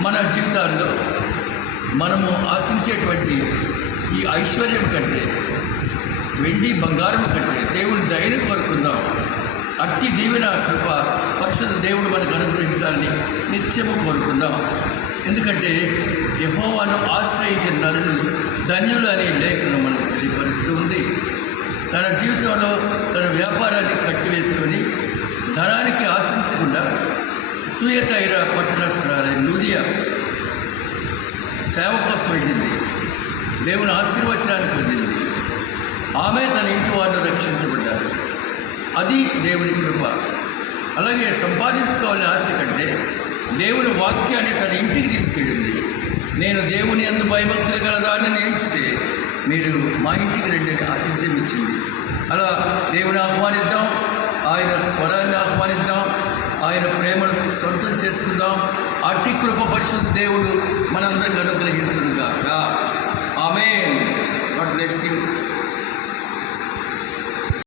మన జీవితాల్లో మనము ఆశించేటువంటి ఈ ఐశ్వర్యం కంటే, వెండి బంగారం కంటే దేవుని దయను కోరుకుందాం. అట్టి దీవెన కృప పరిశుద్ధ దేవుడు మనకు అనుగ్రహించాలని నిత్యము కోరుకుందాం. ఎందుకంటే యెహోవాను ఆశ్రయించిన నరులు ధన్యులు అనే లేఖనం మనకు తెలియపరుస్తూ ఉంది. తన జీవితంలో తన వ్యాపారాన్ని కట్టివేసుకొని ధనానికి ఆశించకుండా తుయతైర పట్టణస్థురాలైన లూదియా సేవ కోసం వెళ్ళింది. దేవుని ఆశీర్వచనాన్ని పొందింది. ఆమె తన ఇంటి వారిని రక్షించబడ్డారు. అది దేవుని కృప. అలాగే సంపాదించుకోవాలని ఆశ కంటే దేవుని వాక్యాన్ని తన ఇంటికి తీసుకెళ్ళింది. నేను దేవుని యందు భయభక్తులు గలదాన్ని ఎంచితే మీరు మా ఇంటికి రండి అని ఆతిథ్యం ఇచ్చింది. అలా దేవుని ఆహ్వానిద్దాం, ఆయన స్వరాన్ని ఆహ్వానిద్దాం, ఆయన ప్రేమను సొంతం చేసుకుందాం. అట్టి కృప పరిశుద్ధ దేవుడు మనందరికీ అనుగ్రహించును.